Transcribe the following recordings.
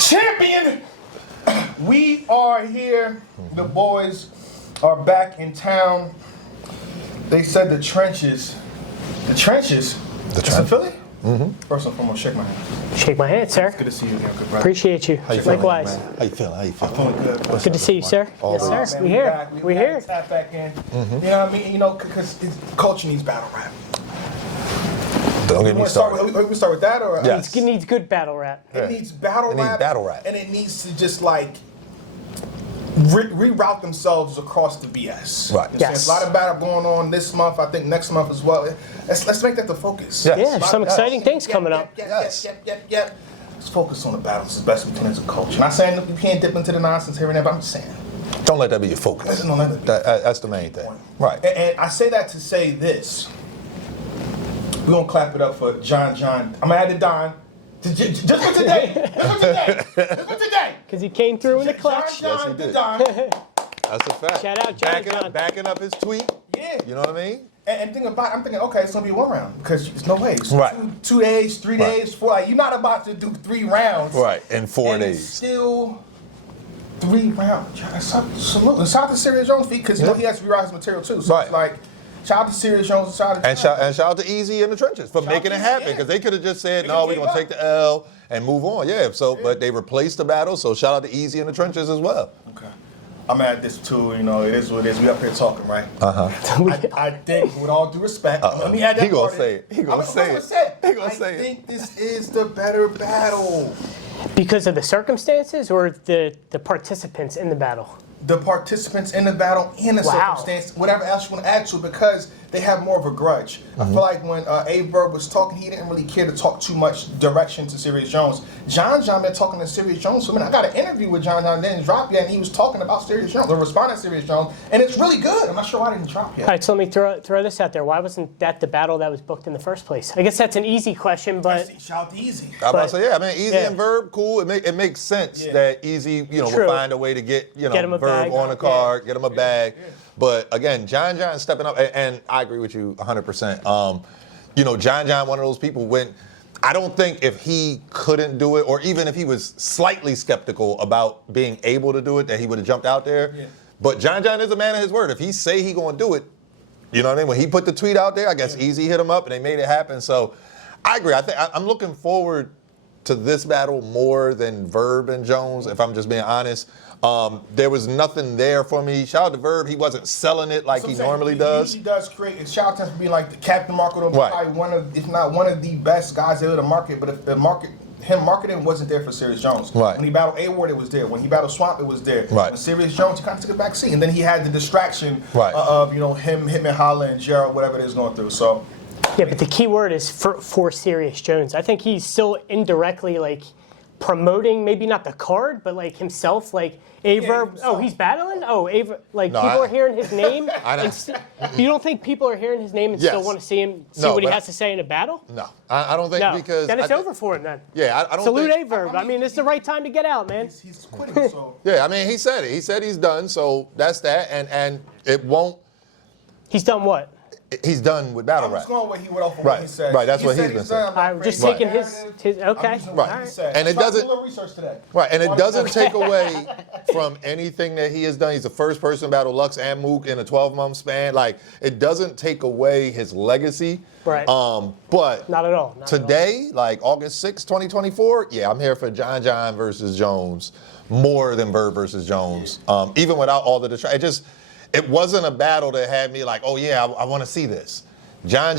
Champion! We are here. The boys are back in town. They said the trenches. The trenches? It's in Philly? Mm-hmm. First and foremost, shake my hand. Shake my hand, sir. It's good to see you again, good brother. Appreciate you. Likewise. How you feeling? I'm feeling good. Good to see you, sir. Yes, sir. Man, We here. We here. Tap back in. You know what I mean? You know, because culture needs battle rap. Don't get me started. We start with that, or Yes. It needs good battle rap. it needs battle It rap. needs battle rap. And it needs to just like reroute themselves across the BS. Right. You know what I'm saying? Yes. There's a lot of battle going on this month. I think next month as well. Let's make that the focus. Yes. Yeah, there's some exciting things coming up. Yes. Yep. Let's focus on the battles as best we can as a coach. Not saying that we can't dip into the nonsense here and there, but I'm just saying. Don't let that be your focus. Don't let it be. That's the main thing. Right. And I say that to say this. We're going to clap it up for John. I'm going to add the Don. Just for today. Just for today. Because he came through in the clutch. Yes, he did. Don. That's a fact. Shout out, John. Backing up his tweet. Yeah. You know what I mean? And think about it, I'm thinking, okay, it's going to be one round. Because there's no way. It's Right. 2 days, 3 days, 4. Like, you're not about to do 3 rounds. Right. In 4 and days. It's still 3 rounds. Salute. Shout out to Serius Jones' feet because you know he has to rewrite his material too. So Right. it's like, shout out to Serius Jones. Shout out to Eazy in the trenches for making to it Eazy, happen yeah. because they could have just said, They no, could've we're gave going to take the L and move on. Yeah. So, but they replaced the battle. So shout out to Eazy in the trenches as well. Okay. I'm at this too, you know, it is what it is. We up here talking, right? I think, with all due respect, let me add that He gonna part in. say it. He gonna say it. He gonna say it. I think this is the better battle. Because of the circumstances or the participants in the battle? The participants in the battle and the Wow. circumstance, whatever else you want to add to it, because they have more of a grudge. I feel like when Verb was talking, he didn't really care to talk too much direction to Serius Jones. John been talking to Serius Jones for a minute. I got an interview with John didn't drop yet, and he was talking about Serius Jones, or responding to Serius Jones, and it's really good. I'm not sure why it didn't drop yet. All right, so let me throw this out there. Why wasn't that the battle that was booked in the first place? I guess that's an easy question, but Shout out to Eazy. I'm about to say, yeah, I mean, Eazy Yeah. and Verb, cool. It makes sense Yeah. that Eazy, will True. find a way to get, Get him a Verb bag. on the card, get him a bag. But again, John stepping up, and I agree with you 100%. John, one of those people when I don't think if he couldn't do it, or even if he was slightly skeptical about being able to do it, that he would have jumped out there. Yeah. But John is a man of his word. If he say he gonna do it, you know what I mean? When he put the tweet out there, I guess Eazy hit him up and they made it happen. So I agree. I think I'm looking forward to this battle more than Verb and Jones, if I'm just being honest. There was nothing there for me. Shout out to Verb. He wasn't selling it like he normally does. He does create, and shout out to him for being like the captain marketer, Right. probably one of, if not one of the best guys able to market. But if the marketing wasn't there for Serius Jones. Right. When he battled A-Ward, it was there. When he battled Swamp, it was there. Right. When Serius Jones, he kind of took a back seat. And then he had the distraction Right. of, him and Holla and Gerald, whatever it is going through. So. yeah, but the key word is for Serius Jones. I think he's still indirectly promoting, maybe not the card, but himself, Verb. himself. Oh, he's battling. Oh, Verb. No, People I- are hearing his name. I know. You don't think people are hearing his name and Yes. still want to see him, No, what he but- has to say in a battle? No, I don't think No, because then it's I over for him then. Yeah, I don't Salute think. Verb. I mean, it's the right time to get out, man. He's quitting, so. Yeah, I mean, he said it. He said he's done, so that's that. And it won't. He's done what? He's done with battle I'm rap. just going what he went off of Right, what he said. right, that's what said he's been saying. I'm just Right. taking his okay. I'm using what Right. he said. And it Trying to do doesn't- a little research today. Right, and it doesn't take away from anything that he has done. He's the first person to battle Lux and Mook in a 12-month span. It doesn't take away his legacy. Right. But Not at all. Not at all. today, August 6, 2024, yeah, I'm here for John versus Jones more than Verb versus Jones. Even without all the distractions. It wasn't a battle that had me oh yeah, I want to see this. John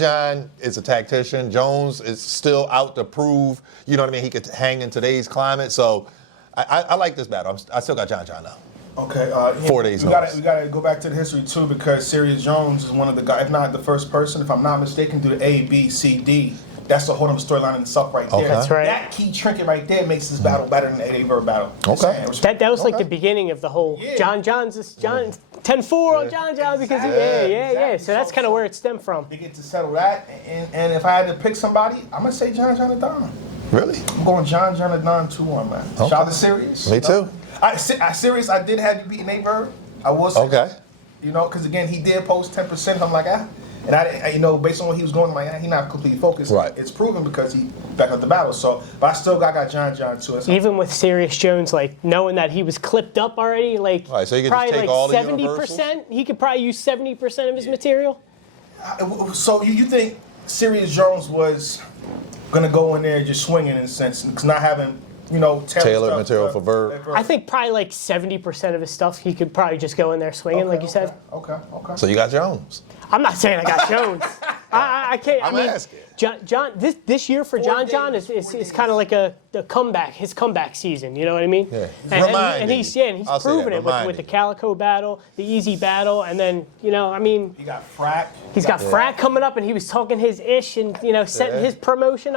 is a tactician. Jones is still out to prove, you know what I mean, he could hang in today's climate. So I like this battle. I still got John now. Okay. 4 days we notice. gotta go back to the history too, because Serius Jones is one of the guys, if not the first person, if I'm not mistaken, do the A, B, C, D. That's the whole other storyline in itself right there. Okay. That's right. That key trinket right there makes this battle better than the A-Verb battle. Okay. That was Okay. the beginning of the whole Yeah. John 10-4 on John because Exactly. So that's kind of where it stemmed from. They get to settle that, and if I had to pick somebody, I'm gonna say John and Don. Really? I'm going John and Don 2-1, man. Okay. Shout out to Sirius. Me too. Sirius, I did have you beating A-Verb. I will say. Okay. Because again, he did post 10%. I'm like, And I based on what he was going, like, he's not completely focused. Right. It's proven because he backed up the battle. So, but I still got John too. Even with Serius Jones, like knowing that he was clipped up already, like Right, so he could probably just take like all the 70%. He could probably use 70% of his material. So you think Serius Jones was gonna go in there just swinging in a sense, because not having tailored material for Verb? I think probably like 70% of his stuff, he could probably just go in there swinging, like you said. Okay. So you got Jones. I'm not saying I got Jones. I can't. I'm asking. John, this year for John is kind of like a comeback, his comeback season. You know what I mean? Yeah. And he's proven it with the Calico battle, the Eazy battle, and then he got Frack. He's got Frack coming up, and he was talking his ish and setting his promotion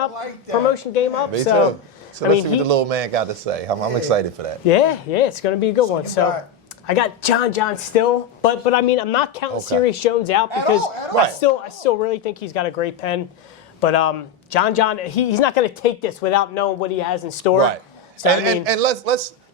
game up. Me So, too. So let's see what the little man got to say. I'm excited for that. Yeah, it's going to be a good one. So I got John still, but I mean, I'm not counting Serius Jones out because I still really think he's got a great pen. But John, he's not going to take this without knowing what he has in store. Right. So And let's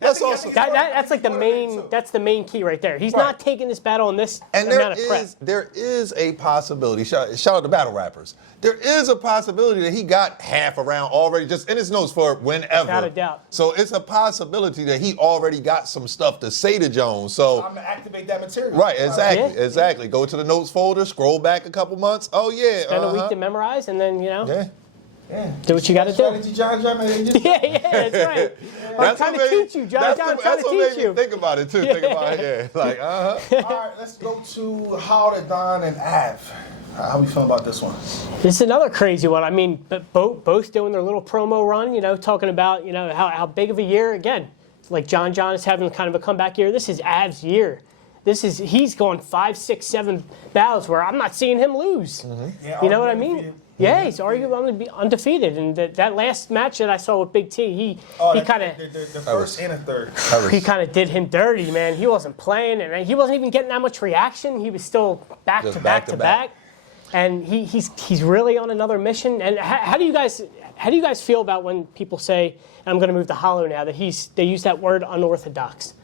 also that's like the main key right there. He's not taking this battle in this amount of prep. There is a possibility. Shout out to battle rappers. There is a possibility that he got half a round already just in his notes for whenever. Without a doubt. So it's a possibility that he already got some stuff to say to Jones. So I'm gonna activate that material. Right, exactly. Go to the notes folder, scroll back a couple months. Oh yeah. Spend a week to memorize, and then Yeah. do what you got to do. Strategy, John, that's right. I'm trying to teach you, John. I'm trying to That's what teach made you. me think about it too. Think about it, yeah. Like, All right, let's go to Howard, Don, and Av. How we feeling about this one? This is another crazy one. I mean, but both doing their little promo run, talking about, how big of a year. Again, like John is having kind of a comeback year. This is Av's year. He's going 5, 6, 7 battles where I'm not seeing him lose. Mm-hmm. Yeah, You know what I mean? Yeah, he's arguably undefeated. And that last match that I saw with Big T, he kind of the first and the third. he kind of did him dirty, man. He wasn't playing, and he wasn't even getting that much reaction. He was still back Just to back. And he's really on another mission. And how do you guys feel about when people say, and I'm going to move to Hollow now, that they use that word unorthodox?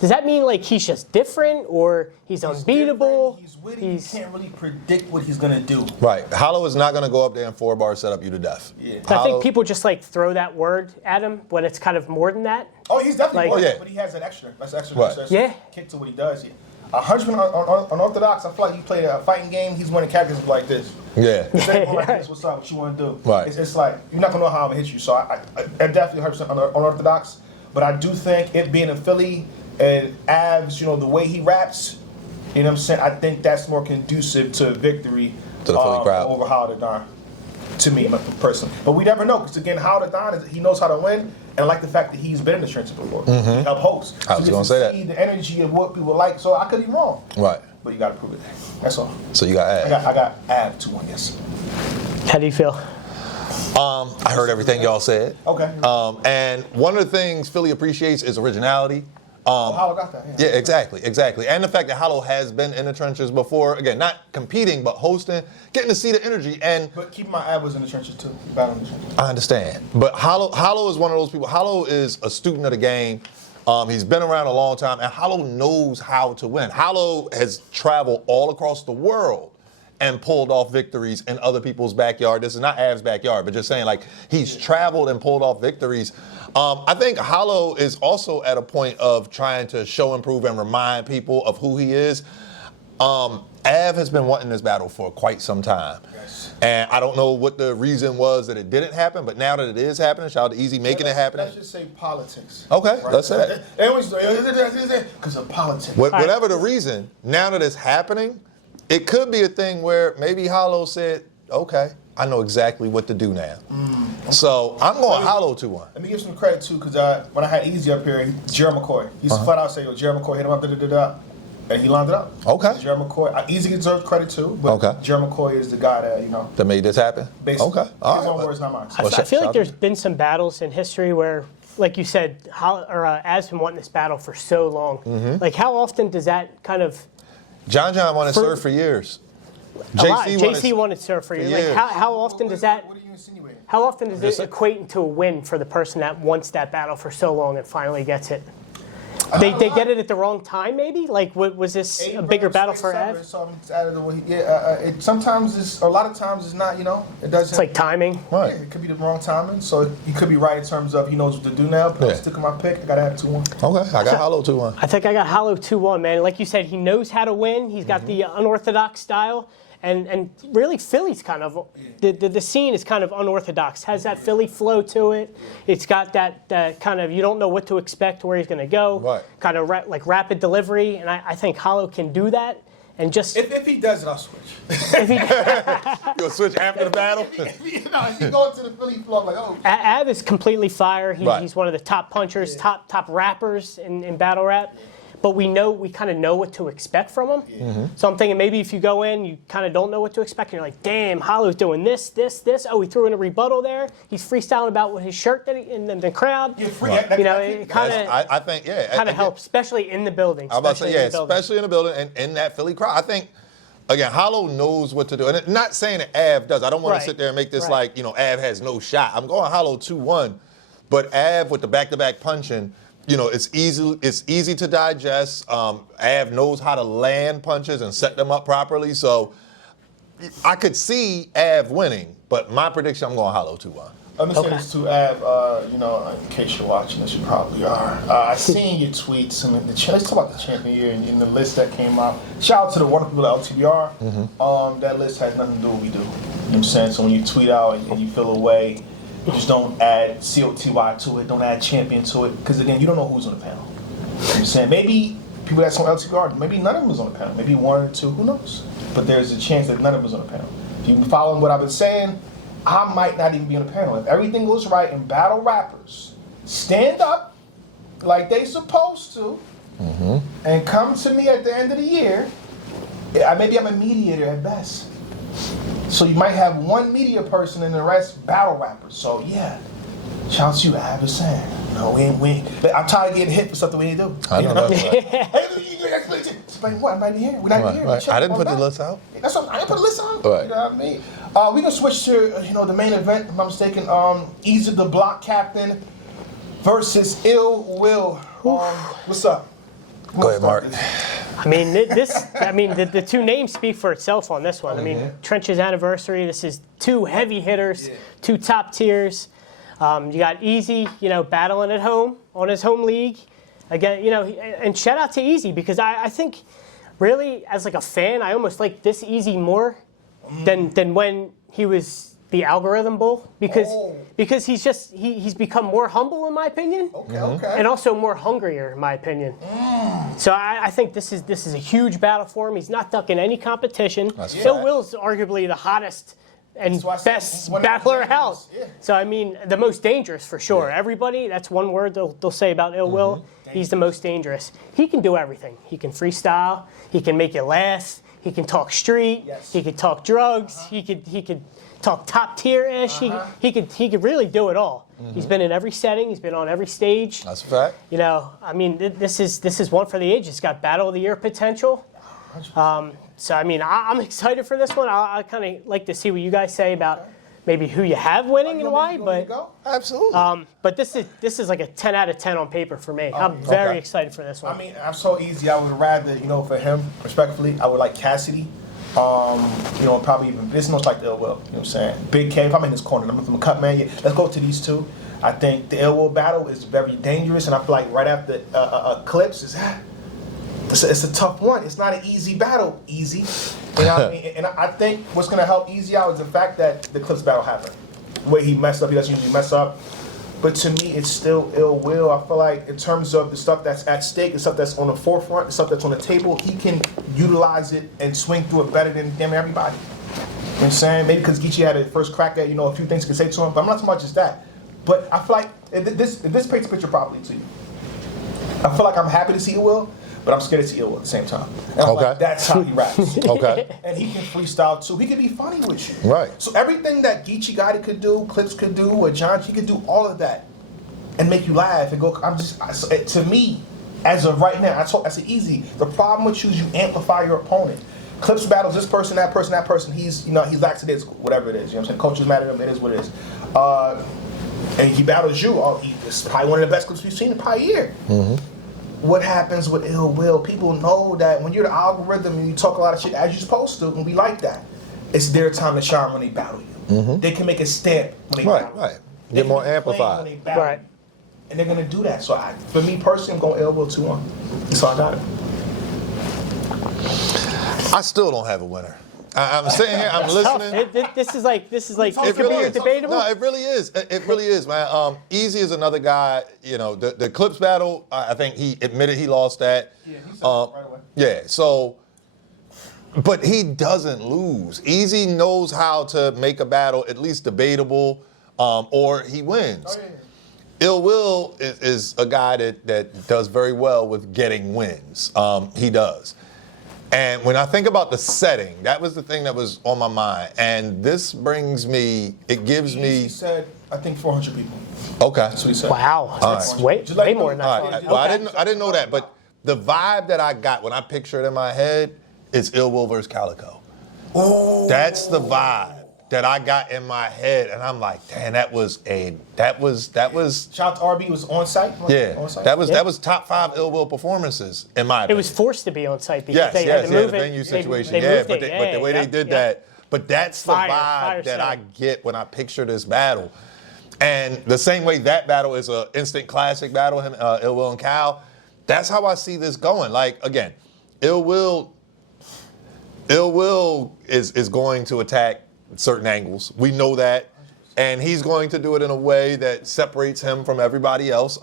Does that mean like he's just different, or he's unbeatable? He's witty. You can't really predict what he's gonna do. Right. Hollow is not gonna go up there and 4-bar set up you to death. Yeah. I think people just like throw that word at him when it's kind of more than that. Oh, he's definitely more, yeah. but he has an extra. That's extra. Right. That's kick to what he does. 100% unorthodox. I feel like you play a fighting game. He's winning characters like this. Yeah. Instead of going like this, what's up? What you want to do? Right. It's like you're not gonna know how I'm gonna hit you. So I definitely 100% unorthodox. But I do think it being in Philly and Avs, the way he raps, you know what I'm saying? I think that's more conducive to victory To the Philly crowd. over Howard Don, to me personally. But we never know, because again, Howard Don, he knows how to win, and I like the fact that he's been in the trenches before. He helped host. I was gonna say that. See the energy of what people like, so I could be wrong. Right. But you got to prove it. That's all. So you got Av. I got Av 2-1, yes. How do you feel? I heard everything y'all said. Okay. And one of the things Philly appreciates is originality. Hollow got that. Yeah, exactly. And the fact that Hollow has been in the trenches before, again, not competing, but hosting, getting to see the energy. But keep my Av was in the trenches too. Battling the trenches. I understand. But Hollow is one of those people. Hollow is a student of the game. He's been around a long time, and Hollow knows how to win. Hollow has traveled all across the world and pulled off victories in other people's backyard. This is not Av's backyard, but just saying, like, he's traveled and pulled off victories. I think Hollow is also at a point of trying to show, improve, and remind people of who he is. Av has been wanting this battle for quite some time. Yes. And I don't know what the reason was that it didn't happen, but now that it is happening, shout out to Eazy making it happen. Let's just say politics. Okay, let's say that. They always because of politics. Whatever the reason, now that it's happening, it could be a thing where maybe Hollow said, okay, I know exactly what to do now. So I'm going Hollow 2-1. Let me give some credit too, because when I had Eazy up here, Jerry McCoy, he's flat out saying, Jerry McCoy hit him up, and he lined it up. Okay. Jerry McCoy, Eazy deserves credit too, but Jerry McCoy is the guy that, that made this happen? basically. Okay. All His right. own words, not mine. I feel like there's been some battles in history where, like you said, Av's been wanting this battle for so long. Like, how often does that kind of... John wanted serve for years. JC wanted serve for years. Like, how often does that... What are you insinuating? How often does it equate into a win for the person that wants that battle for so long and finally gets it? They get it at the wrong time, maybe? Like, was this a bigger battle for Av? Sometimes it's, a lot of times it's not, it doesn't. It's like timing. Right. Yeah, it could be the wrong timing. So he could be right in terms of he knows what to do now, but I'm sticking my pick. I got to have 2-1. Okay, I got Hollow 2-1. I think I got Hollow 2-1, man. Like you said, he knows how to win. He's got the unorthodox style. And really, Philly's kind of, the scene is kind of unorthodox. Has that Philly flow to it. It's got that kind of, you don't know what to expect, where he's going to go. Right. Kind of like rapid delivery. And I think Hollow can do that. And just if he does it, I'll switch. You'll switch after the battle? if he goes to the Philly flow, I'm like, oh. Av is completely fire. Right. He's one of the top punchers, top rappers in battle rap. But we kind of know what to expect from him. Mm-hmm. So I'm thinking maybe if you go in, you kind of don't know what to expect. And you're like, damn, Hollow's doing this. Oh, he threw in a rebuttal there. He's freestyling about with his shirt in the crowd. You're free. Right. It kind of I think, kind of helps, especially in the building. I'm about to say, especially in the building and in that Philly crowd. I think, again, Hollow knows what to do. And not saying that Av does. I don't want to sit there and make this like, Av has no shot. I'm going Hollow 2-1. But Av with the back-to-back punching, it's easy to digest. Av knows how to land punches and set them up properly. So I could see Av winning, but my prediction, I'm going Hollow 2-1. Let me say this to Av, in case you're watching this, you probably are. I seen your tweets and let's talk about the champion year and the list that came out. Shout out to the wonderful people at LTBR. Mm-hmm. That list has nothing to do with what we do. You know what I'm saying? So when you tweet out and you feel away, just don't add COTY to it, don't add champion to it, because again, you don't know who's on the panel. You know what I'm saying? Maybe people that's on LTBR, maybe none of them is on the panel, maybe 1 or 2, who knows? But there's a chance that none of them is on the panel. If you've been following what I've been saying, I might not even be on the panel. If everything goes right and battle rappers stand up like they supposed to, and come to me at the end of the year, maybe I'm a mediator at best. So you might have one media person and the rest battle rappers. So yeah, shout out to you, I was saying. I'm tired of getting hit for something we ain't do. I know that's right. Hey, you do explanation. Explain what? I'm not here. We're not here. Right. I didn't put the list out. That's what I didn't put the list out. Right. You know what I mean? We can switch to the main event. If I'm not mistaken, Eazy the Block Captain versus Ill Will. What's up? Go ahead, Mark. I mean, the two names speak for itself on this one. I mean, Trench's anniversary. This is two heavy hitters, two top tiers. You got Eazy, battling at home on his home league. Again, and shout out to Eazy because I think, really, as like a fan, I almost like this Eazy more than when he was the algorithm bull because he's become more humble in my opinion. Okay. And also more hungrier in my opinion. So I think this is a huge battle for him. He's not ducking any competition. Ill Will's arguably the hottest and best battler out. Yeah. So I mean the most dangerous for sure. Yeah. Everybody, that's one word they'll say about Ill Will. He's the most dangerous. He can do everything. He can freestyle. He can make you laugh. He can talk street. Yes. He could talk drugs. He could talk top tier ish. He could really do it all. He's been in every setting. He's been on every stage. That's a fact. I mean, this is one for the ages. It's got Battle of the Year potential. So I mean, I'm excited for this one. I kind of like to see what you guys say about maybe who you have winning and why. But absolutely. But this is like a 10 out of 10 on paper for me. I'm very excited for this one. I mean, I'm so Eazy. I would rather, for him, respectfully, I would like Cassidy. Probably even this looks like the Ill Will. You know what I'm saying? Big K, if I'm in this corner, I'm from a cut man. Yeah, let's go to these two. I think the Ill Will battle is very dangerous, and I feel like right after Eclipse it's a tough one. It's not an easy battle, Eazy. You know what I mean? And I think what's gonna help Eazy out is the fact that the Eclipse battle happened. Where he messed up, he doesn't usually mess up. But to me, it's still Ill Will. I feel like in terms of the stuff that's at stake, the stuff that's on the forefront, the stuff that's on the table, he can utilize it and swing through it better than damn everybody. You know what I'm saying? Maybe because Geechee had a first crack at, a few things to say to him, but I'm not so much as that. But I feel like this paints the picture properly to you. I feel like I'm happy to see Ill Will, but I'm scared to see Ill Will at the same time. And I'm like, that's how he raps. Okay. And he can freestyle too. He can be funny with you. Right. So everything that Geechee Gotti could do, Clips could do, or John G could do, all of that, and make you laugh and go. To me, as of right now, I said Eazy. The problem with you is you amplify your opponent. Clips battles this person, that person, that person. He's lackadaisical, whatever it is. You know what I'm saying? Coaches mad at him. It is what it is. And he battles you. He's probably one of the best clips we've seen in probably a year. what happens with Ill Will. People know that when you're the algorithm and you talk a lot of shit as you're supposed to, and we like that, it's their time to shine when they battle you. They can make a stamp when they battle you. Right. They Get can more make a claim amplified. when they battle you. Right. And they're gonna do that. So for me personally, I'm going Ill Will 2-1. That's all I got it. I still don't have a winner. I'm sitting here, I'm listening. This is like this It could be really your is. debatable. No, it really is. It really is, man. Eazy is another guy. You know, the Clips battle. I think he admitted he lost that. Yeah, he said it right away. Yeah. So, but he doesn't lose. Eazy knows how to make a battle at least debatable, or he wins. Oh, yeah. Ill Will is a guy that does very well with getting wins. He does. And when I think about the setting, that was the thing that was on my mind. And this brings me, it gives He me. said, I think 400 people. Okay. That's what he said. Wow, that's way Just like more than I All right. thought. Well, I didn't know that, but the vibe that I got when I picture it in my head is Ill Will versus Calico. Oh. That's the vibe that I got in my head, and I'm like, damn, that was. Shout out to RB was on site. Yeah, On site. that was top 5 Ill Will performances in my It opinion. was forced to be on site because Yes, they had to move the it. venue situation. They yeah, moved but it. but the way they did that. But that's the Fire vibe that I sale. get when I picture this battle. And the same way that battle is an instant classic battle, him, Ill Will and Cal, that's how I see this going. Like, again, Ill Will is going to attack certain angles. We know that. And he's going to do it in a way that separates him from everybody else.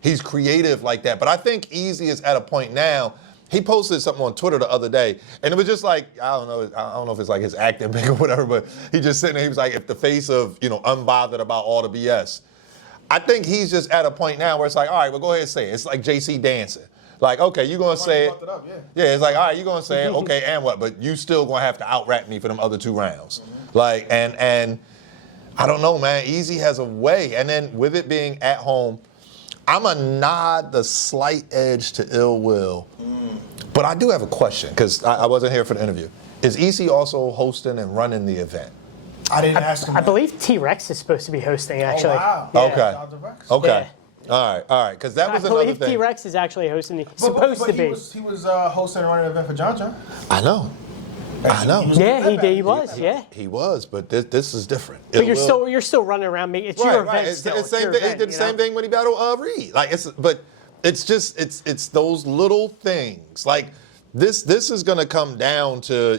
He's creative like that. But I think Eazy is at a point now. He posted something on Twitter the other day, and it was just like, I don't know if it's like his acting pick or whatever, but he just sitting there, he was like, if the face of, unbothered about all the BS. I think he's just at a point now where it's like, all right, well, go ahead and say it. It's like JC dancing. Like, okay, you're going to say it. Yeah, it's like, all right, you're going to say it. Okay, and what? But you still going to have to out-rap me for them other 2 rounds. Like, and I don't know, man. Eazy has a way. And then with it being at home, I'm a nod the slight edge to Ill Will. But I do have a question, because I wasn't here for the interview. Is Eazy also hosting and running the event? I didn't ask him. I believe T-Rex is supposed to be hosting, actually. Oh, wow. Yeah. Okay. Shout out to Rex. Okay. Yeah. All right. Because that I was another believe thing. T-Rex is actually hosting. But Supposed to be. He was hosting and running an event for John John. I know. Yeah, he did. He was. Yeah. He was, but this is different. But you're still running around. It's your event It's still. the same thing. He did the same thing when he battled Reed. Like it's those little things. Like this is gonna come down to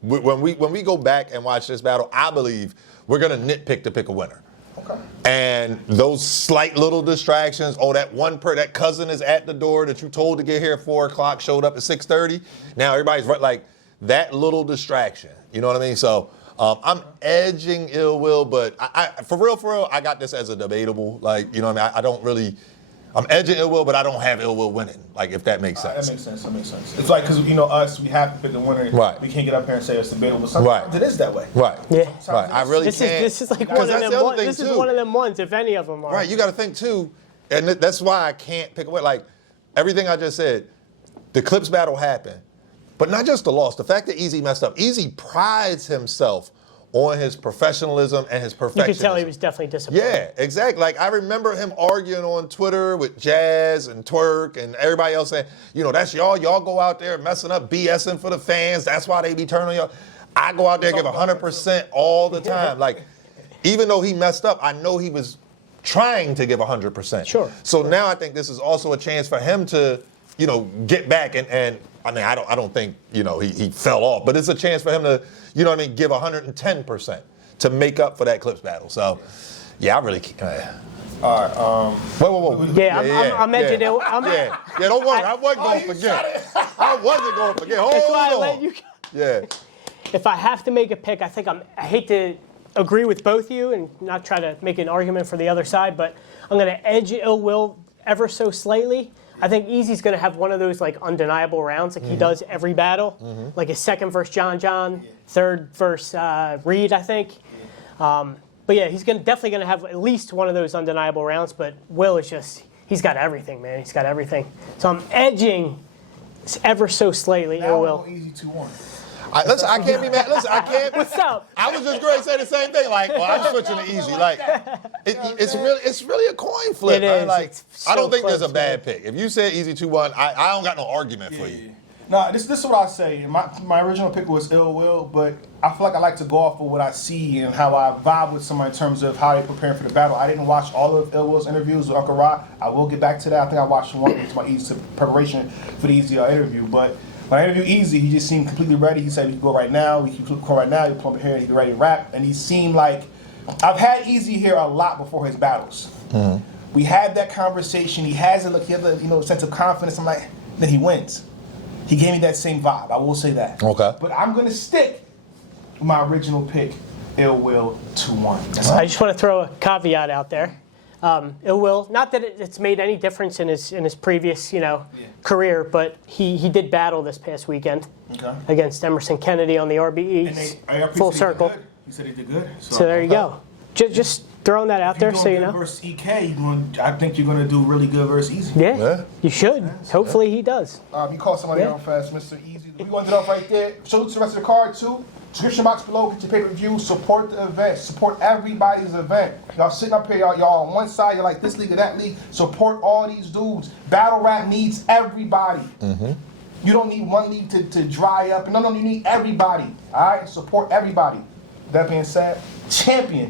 when we go back and watch this battle. I believe we're gonna nitpick to pick a winner. Okay. And those slight little distractions. Oh, that cousin is at the door that you told to get here at 4:00, showed up at 6:30. Now everybody's like that little distraction. You know what I mean? So I'm edging Ill Will, but I for real, I got this as a debatable. Like, you know what I mean? I don't really. I'm edging Ill Will, but I don't have Ill Will winning. Like, if that makes sense. That makes sense. It's like, because us, we have to pick a winner. Right. We can't get up here and say it's debatable. But sometimes it is that way. Right. Yeah. Right. I really This can't. is like because one of that's them. the other thing, This is too. one of them ones, if any of them are. Right. You got to think too, and that's why I can't pick away. Like everything I just said, the Clips battle happened, but not just the loss. The fact that Eazy messed up. Eazy prides himself on his professionalism and his perfectionism. You could tell he was definitely disappointed. Yeah, exactly. Like, I remember him arguing on Twitter with Jazz and Twerk and everybody else saying, that's y'all go out there messing up, BSing for the fans. That's why they be turning on y'all. I go out there and give 100% all the time. Like, even though he messed up, I know he was trying to give 100%. Sure. So now I think this is also a chance for him to, get back and I mean, I don't think, he fell off, but it's a chance for him to, give 110% to make up for that Clips battle. So, yeah, I really can't. All right. Whoa. I'm edging it. Yeah, don't worry. I wasn't going to forget. I wasn't going to forget. That's why I Hold let on. you. Yeah. If I have to make a pick, I think I hate to agree with both of you and not try to make an argument for the other side, but I'm going to edge Ill Will ever so slightly. I think Eazy's going to have one of those like undeniable rounds like he does every battle, like his second versus John, third versus Reed, I think. But yeah, he's definitely going to have at least one of those undeniable rounds. But Will is he's got everything, man. He's got everything. So I'm edging ever so slightly Ill Will. Easy 2-1. Listen, I can't be mad. Listen, I can't. What's up? I was just going to say the same thing. Like, well, I'm switching to Easy. Like, it's really a coin flip. It man. is. Like, It's so I don't think there's a close, bad pick. If you said Easy 2-1, I don't got no argument for you. No, this is what I say. My original pick was Ill Will, but I feel like I like to go off of what I see and how I vibe with somebody in terms of how they're preparing for the battle. I didn't watch all of Ill Will's interviews with Uncle Ra. I will get back to that. I think I watched one into my Eazy preparation for the Eazy interview. But when I interviewed Eazy, he just seemed completely ready. He said, we can go right now. We can go right now. You plump here. He's ready to rap. And he seemed like, I've had Eazy here a lot before his battles. Mm-hmm. We had that conversation. He has a look. He has a sense of confidence. I'm like, then he wins. He gave me that same vibe. I will say that. Okay. But I'm going to stick with my original pick, Ill Will 2-1. I just want to throw a caveat out there. Ill Will, not that it's made any difference in his previous career, but he did battle this past weekend against Emerson Kennedy on the RBE. Full circle. He said he did good. So there you go. Just throwing that out there so you know. Versus EK, I think you're going to do really good versus Eazy. Yeah, you should. Hopefully he does. You call somebody out fast, Mr. Eazy. We want it off right there. Salute to the rest of the card too. Description box below. Get your pay-per-view. Support the event. Support everybody's event. Y'all sitting up here, y'all on one side. You're like this league or that league. Support all these dudes. Battle rap needs everybody. Mm-hmm. You don't need one league to dry up. No, you need everybody. All right, support everybody. That being said, champion